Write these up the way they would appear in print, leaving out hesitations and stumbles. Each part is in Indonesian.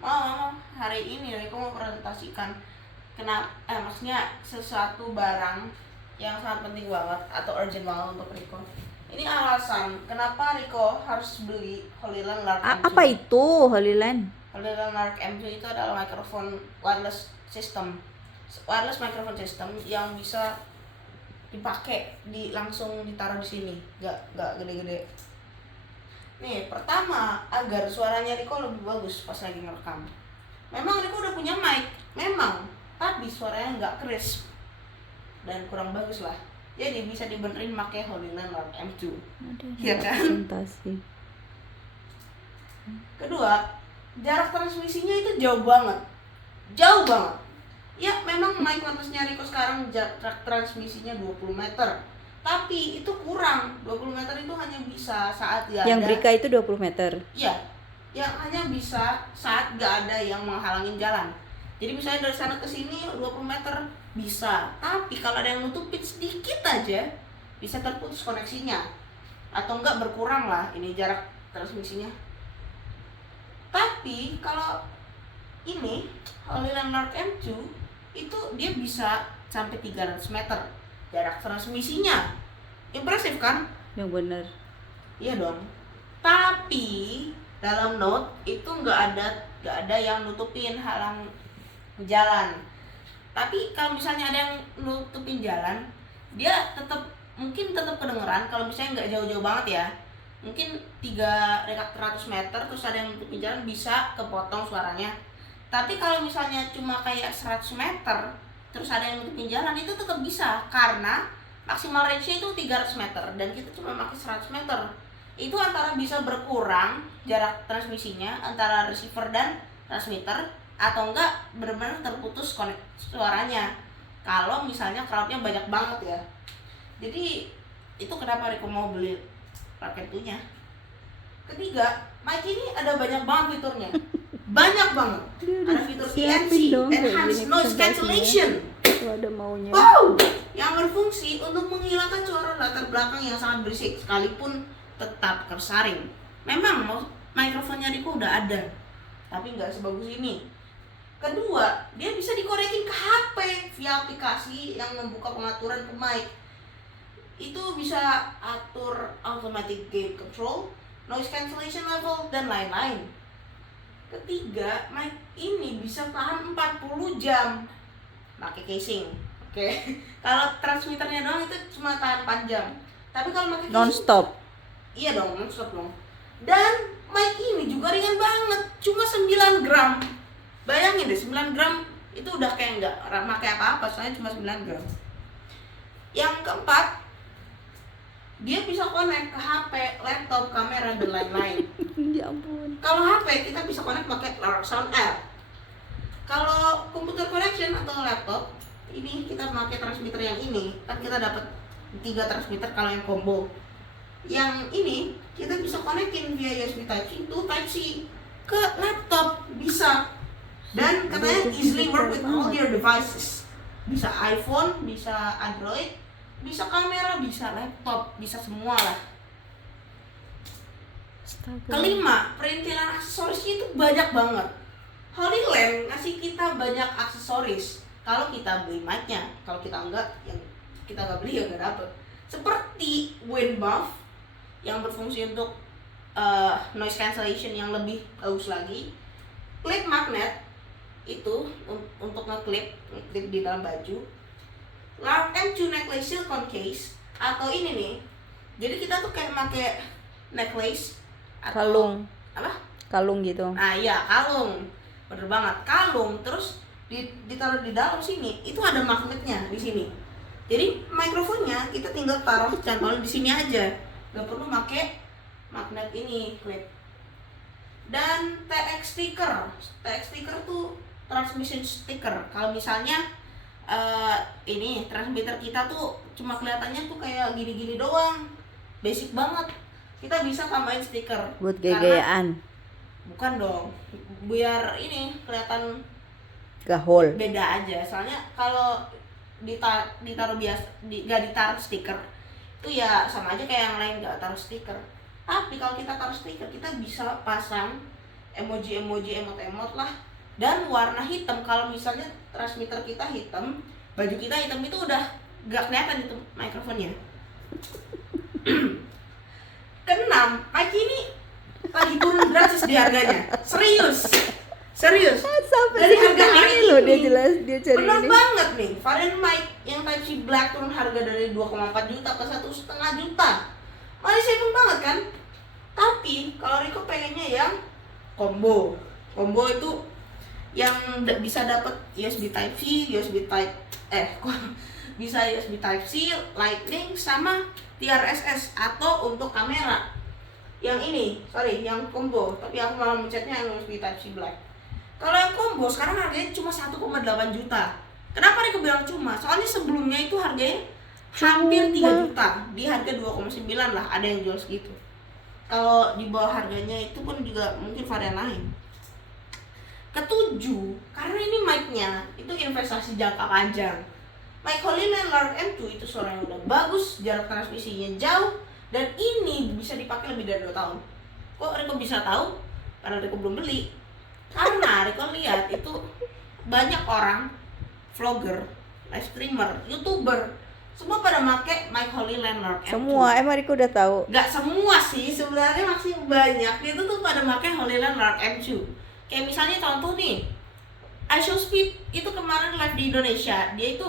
mau hari ini Riko mau presentasikan maksudnya sesuatu barang yang sangat penting banget atau urgent banget untuk Riko. Ini alasan kenapa Riko harus beli Holyland Lark M2. Apa itu Holyland? Holyland Lark M2 itu adalah mikrofon wireless microphone system yang bisa dipakai langsung ditaruh di sini, nggak gede-gede. Nih, pertama, agar suaranya Riko lebih bagus pas lagi ngerekam. Memang Riko udah punya mic, tapi suaranya nggak crisp dan kurang bagus lah. Jadi bisa dibenerin pakai Holyland Lark M2. Iya kan? Presentasi. Kedua, jarak transmisinya itu jauh banget. Ya, memang mic wirelessnya Riko sekarang jarak transmisinya 20 meter. Tapi itu kurang. 20 meter itu hanya bisa saat gak Yang ada. Brika itu 20 meter. Iya. Yang hanya bisa saat gak ada yang menghalangin jalan. Jadi misalnya dari sana ke sini 20 meter bisa. Tapi kalau ada yang nutupin sedikit aja, bisa terputus koneksinya. Atau enggak berkurang lah ini jarak transmisinya. Tapi kalau ini Holyland Lark M2 itu dia bisa sampai 300 meter jarak transmisinya. Impresif kan? Yang bener. Iya dong. Tapi dalam Note itu nggak ada yang nutupin halang jalan. Tapi kalau misalnya ada yang nutupin jalan, dia mungkin tetap kedengeran kalau misalnya nggak jauh-jauh banget ya. Mungkin 300 meter terus ada yang nutupin jalan bisa kepotong suaranya. Tapi kalau misalnya cuma kayak 100 meter terus ada yang nutupin jalan, itu tetap bisa karena maksimal range-nya itu 300 meter dan kita cuma pakai 100 meter. Itu antara bisa berkurang jarak transmisinya antara receiver dan transmitter, atau enggak benar-benar terputus koneksi suaranya kalau misalnya crowdnya banyak banget ya. Jadi itu kenapa Riko mau beli paket-nya. Ketiga, mic ini ada banyak banget fiturnya. Banyak banget. Ada fitur ENC, Enhanced Noise Cancellation. Ada maunya. Wow, yang berfungsi untuk menghilangkan suara latar belakang yang sangat berisik sekalipun tetap tersaring. Memang mikrofonnya Riko udah ada, tapi nggak sebagus ini. Kedua, dia bisa dikonekin ke HP via aplikasi yang membuka pengaturan ke mic. Itu bisa atur automatic gain control, noise cancellation level, dan lain-lain. Ketiga, mic ini bisa tahan 40 jam pakai casing. Oke. Kalau transmitternya doang itu cuma tahan 4 jam. Tapi kalau pakai casing Non-stop. Iya dong, non-stop dong. Dan mic ini juga ringan banget, cuma 9 gram. Bayangin deh, 9 gram itu udah kayak nggak pakai apa-apa, soalnya cuma 9 gram. Yang keempat, dia bisa connect ke HP, laptop, kamera, dan lain-lain. Ya ampun. Kalau HP kita bisa connect pakai Lark Sound App. Kalau computer connection atau laptop, ini kita pakai transmitter yang ini. Kan kita dapat 3 transmitter kalau yang combo. Yang ini kita bisa connectin via USB Type-C to Type-C ke laptop bisa. Dan katanya easily work with all your devices. Bisa iPhone, bisa Android, bisa kamera, bisa laptop, bisa semua lah. Kelima, perintilan aksesorisnya itu banyak banget. Holyland ngasih kita banyak aksesoris kalau kita beli mic-nya. Kalau kita enggak, yang kita nggak beli ya nggak dapet. Seperti wind muff yang berfungsi untuk noise cancellation yang lebih bagus lagi. Clip magnet itu untuk ngeklip di dalam baju. Lark M2 necklace silicone case, atau ini nih. Jadi kita tuh kayak pakai necklace atau Kalung. apa? Kalung gitu. Nah iya, kalung. Bener banget, kalung. Terus ditaruh di dalam sini, itu ada magnetnya di sini. Jadi mikrofonnya kita tinggal taruh cantol di sini aja, nggak perlu pakai magnet ini, klip. Dan TX sticker tuh transmission sticker. Kalau misalnya ini transmitter kita tuh cuma kelihatannya tuh kayak gini-gini doang, basic banget. Kita bisa tambahin stiker. Buat gaya-gayaan. Bukan dong, biar ini kelihatan Gahol. beda aja. Soalnya kalau ditaruh biasa, gak ditaruh stiker itu ya sama aja kayak yang lain gak taruh stiker. Tapi kalau kita taruh stiker, kita bisa pasang emoji-emoji, emot-emot lah, dan warna hitam. Kalau misalnya transmitter kita hitam, baju kita hitam, itu udah gak kelihatan itu mikrofonnya. Keenam, mic ini lagi turun drastis di harganya. Serius. Sampai Dari harga segini hari loh dia ini, jelas dia cari bener ini. banget nih. Varian mic yang Type C Black turun harga dari 2,4 juta ke 1,5 juta. Masih saving banget kan? Tapi kalau Rico pengennya yang combo. Combo itu yang bisa dapat USB Type C, bisa USB Type C, Lightning sama TRSS atau untuk kamera. Yang ini, yang combo, tapi aku malah mencetnya yang USB Type C Black. Kalau yang combo sekarang harganya cuma 1,8 juta. Kenapa Rico bilang cuma? Soalnya sebelumnya itu harganya hampir 3 juta, di harga 2,9 lah, ada yang jual segitu. Kalau di bawah harganya itu pun juga mungkin varian lain. Ketujuh, karena ini mic-nya itu investasi jangka panjang. Mic Holyland Lark M2 itu suaranya udah bagus, jarak transmisinya jauh, dan ini bisa dipakai lebih dari 2 tahun. Kok Rico bisa tahu? Karena Rico belum beli. Karena Rico lihat itu banyak orang, vlogger, live streamer, youtuber, semua pada make mic Holyland Lark M2. Semua emang Riko udah tahu. Gak semua sih, sebenarnya masih banyak. Itu tuh pada make Holyland Lark M2. Kayak misalnya contoh nih, iShowSpeed itu kemarin live di Indonesia. Dia itu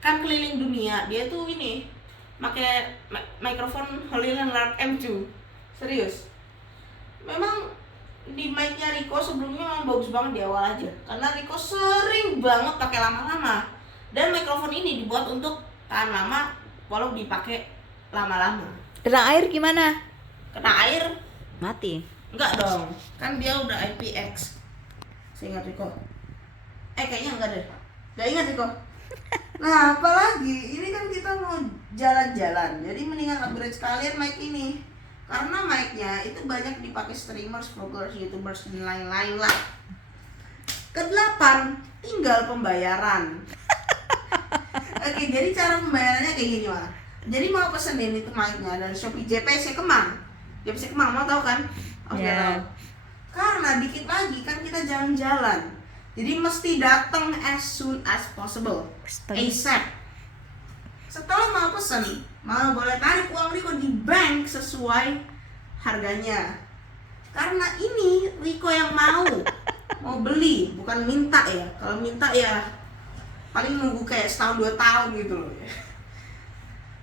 kan keliling dunia. Dia tuh ini pakai mikrofon Holyland Lark M2. Serius. Memang di mic-nya Rico sebelumnya memang bagus banget di awal aja. Karena Rico sering banget pakai lama-lama. Dan mikrofon ini dibuat untuk tahan lama walau dipakai lama-lama. Kena air gimana? Kena air Mati. enggak dong, kan dia udah IPX. Seingat Rico. Kayaknya enggak deh. Enggak ingat Rico. Nah, apalagi ini kan kita mau jalan-jalan. Jadi mendingan upgrade sekalian mic ini. Karena mic-nya itu banyak dipakai streamers, vloggers, youtubers, dan lain-lain lah. Kedelapan, tinggal pembayaran. Oke, jadi cara pembayarannya kayak gini mah. Jadi mau pesenin itu mic-nya dari Shopee JPC Kemang. JPC Kemang, mau tahu kan? Oke, Ya. tahu. Karena dikit lagi kan kita jalan-jalan. Jadi mesti datang as soon as possible. ASAP. Setelah mau pesen, mau boleh tarik uang Rico di bank sesuai harganya. Karena ini Rico yang mau beli, bukan minta ya. Kalau minta ya paling nunggu kayak setahun 2 tahun gitu loh.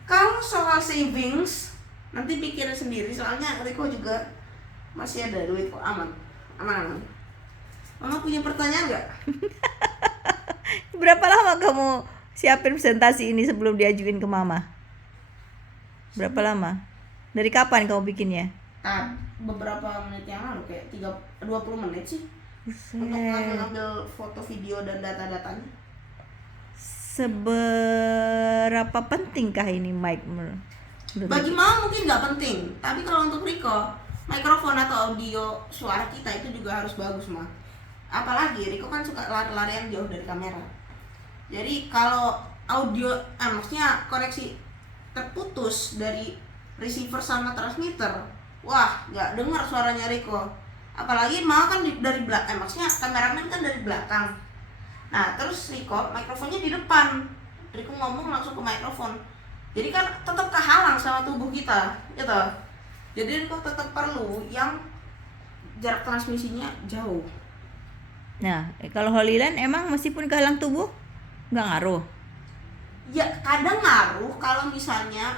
Kalau soal savings nanti pikirin sendiri, soalnya Rico juga masih ada duit kok, aman. Mama punya pertanyaan nggak? Berapa lama kamu siapin presentasi ini sebelum diajuin ke mama? Berapa lama? Dari kapan kamu bikinnya? Beberapa menit yang lalu, kayak 20 menit sih. Untuk Buset. ngambil foto, video, dan data-datanya. Seberapa pentingkah ini mic menurut Bagi Mama mungkin nggak penting, tapi kalau untuk Rico, mikrofon atau audio suara kita itu juga harus bagus mah. Apalagi Rico kan suka lari-larian jauh dari kamera. Jadi kalau audio, maksudnya koneksi terputus dari receiver sama transmitter, wah nggak dengar suaranya Rico. Apalagi Mama kan dari belakang, maksudnya kameramen kan dari belakang. Nah terus Rico mikrofonnya di depan, Rico ngomong langsung ke mikrofon. Jadi kan tetap kehalang sama tubuh kita, gitu. Jadi Rico tetap perlu yang jarak transmisinya jauh. Nah, kalau Holyland emang meskipun kehalang tubuh nggak ngaruh. Ya kadang ngaruh kalau misalnya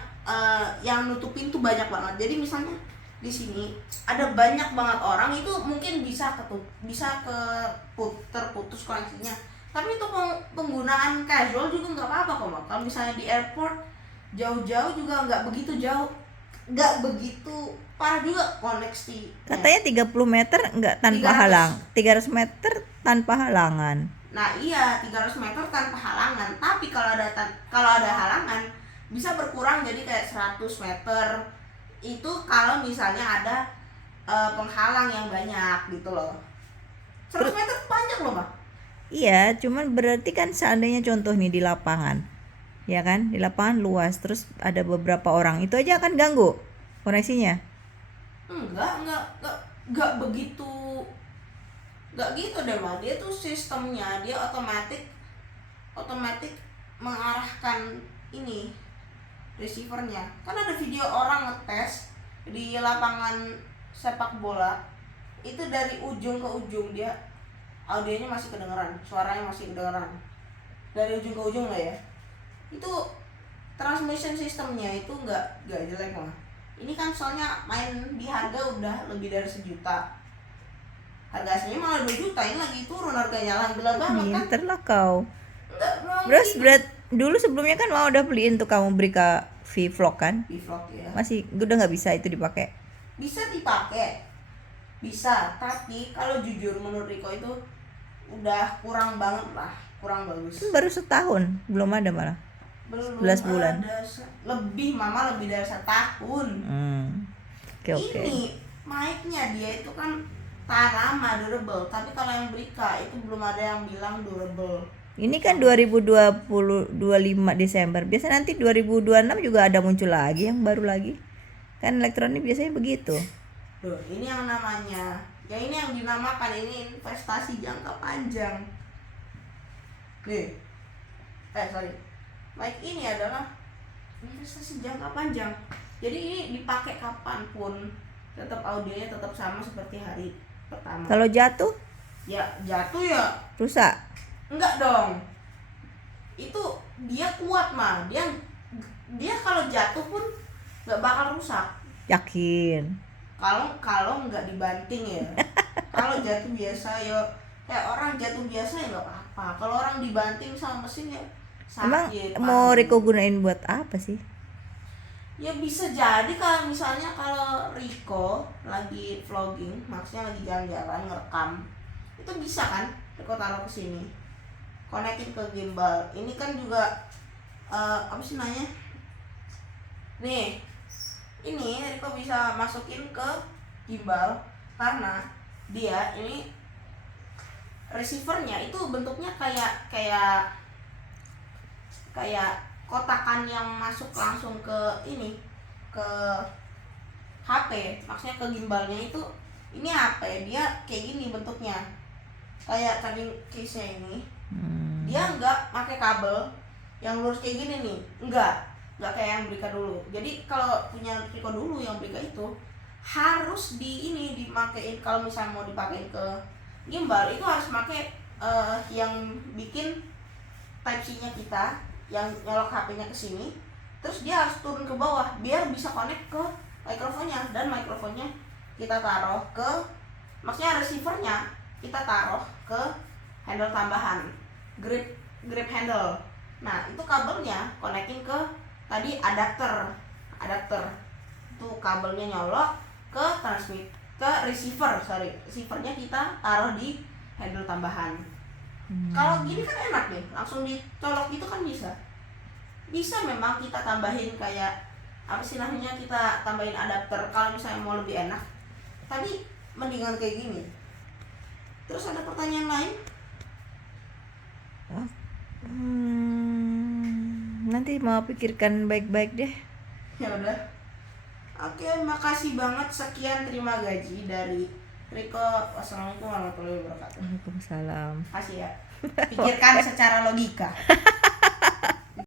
yang nutupin tuh banyak banget. Jadi misalnya di sini ada banyak banget orang, itu mungkin bisa terputus koneksinya. Tapi itu penggunaan casual juga nggak apa-apa kok, Mak. Kalau misalnya di airport jauh-jauh juga nggak begitu jauh, nggak begitu parah juga koneksi. Katanya 30 meter nggak tanpa 300. halang, 300 meter tanpa halangan. Nah iya, 300 meter tanpa halangan. Tapi kalau ada halangan bisa berkurang jadi kayak 100 meter. Itu kalau misalnya ada penghalang yang banyak gitu loh. 100 meter panjang loh, Mbak. Iya, cuman berarti kan seandainya contoh nih di lapangan, ya kan, di lapangan luas, terus ada beberapa orang, itu aja akan ganggu koneksinya. Enggak begitu nggak gitu deh mah, dia tuh sistemnya dia otomatis mengarahkan ini receivernya. Kan ada video orang ngetes di lapangan sepak bola itu dari ujung ke ujung dia audionya masih kedengeran, suaranya masih kedengeran dari ujung ke ujung lah ya. Itu transmission sistemnya itu nggak jelek mah. Ini kan soalnya main di harga udah lebih dari 1 juta. Harga aslinya malah 2 juta, ini lagi turun harganya, alhamdulillah banget kan. Pinter lah kau. Enggak Terus mungkin. dulu sebelumnya kan mau udah beliin tuh kamu beri ke V-Vlog kan? Di vlog ya. Masih udah nggak bisa itu dipakai. Bisa dipakai. Bisa, tapi kalau jujur menurut Riko itu udah kurang banget lah, kurang bagus. Kan baru setahun, belum ada malah. Belum 11 bulan. ada lebih, mama lebih dari 1 tahun. Oke. Ini mic-nya dia itu kan tahan lama, durable, tapi kalau yang Brika itu belum ada yang bilang durable. Ini kan 2025 Desember. Biasa nanti 2026 juga ada muncul lagi yang baru lagi. Kan elektronik biasanya begitu. Loh, ini yang namanya, ya ini yang dinamakan ini investasi jangka panjang. Nih, mic ini adalah investasi jangka panjang. Jadi ini dipakai kapanpun, tetap audionya tetap sama seperti hari pertama. Kalau jatuh, Ya jatuh ya rusak. enggak dong. Itu dia kuat mah. Dia kalau jatuh pun nggak bakal rusak. Yakin. Kalau nggak dibanting ya. Kalau jatuh biasa ya kayak orang jatuh biasa ya nggak apa-apa. Kalau orang dibanting sama mesin ya Emang sakit. mau parah. Riko gunain buat apa sih? Ya bisa jadi kalau misalnya kalau Riko lagi vlogging, maksudnya lagi jalan-jalan ngerekam, itu bisa kan Riko taruh ke sini, konekin ke gimbal. Ini kan juga apa sih namanya? Nih, ini Riko bisa masukin ke gimbal karena dia ini receivernya itu bentuknya kayak kotakan yang masuk langsung ke ini, ke HP, maksudnya ke gimbalnya itu. Ini HP dia kayak gini bentuknya, kayak tadi case-nya ini. Dia nggak pakai kabel yang lurus kayak gini nih, nggak kayak yang Brika dulu. Jadi kalau punya Riko dulu yang Brika itu harus dimakein, kalau misalnya mau dipakein ke gimbal itu harus pakai yang bikin type C-nya kita, yang nyolok HP-nya ke sini, terus dia harus turun ke bawah biar bisa connect ke mikrofonnya, dan mikrofonnya kita taruh ke, maksudnya receivernya kita taruh ke handle tambahan, grip handle. Nah itu kabelnya connecting ke tadi adapter itu kabelnya nyolok ke receivernya kita taruh di handle tambahan. Kalau gini kan enak deh, langsung dicolok gitu kan bisa memang kita tambahin kayak apa sih namanya, kita tambahin adapter kalau misalnya mau lebih enak, tapi mendingan kayak gini. Terus ada pertanyaan lain? Nanti mau pikirkan baik-baik deh. Ya udah. Oke, makasih banget, sekian, terima gaji dari Riko. Wassalamualaikum warahmatullahi wabarakatuh. Waalaikumsalam. Kasih ya. Pikirkan secara logika.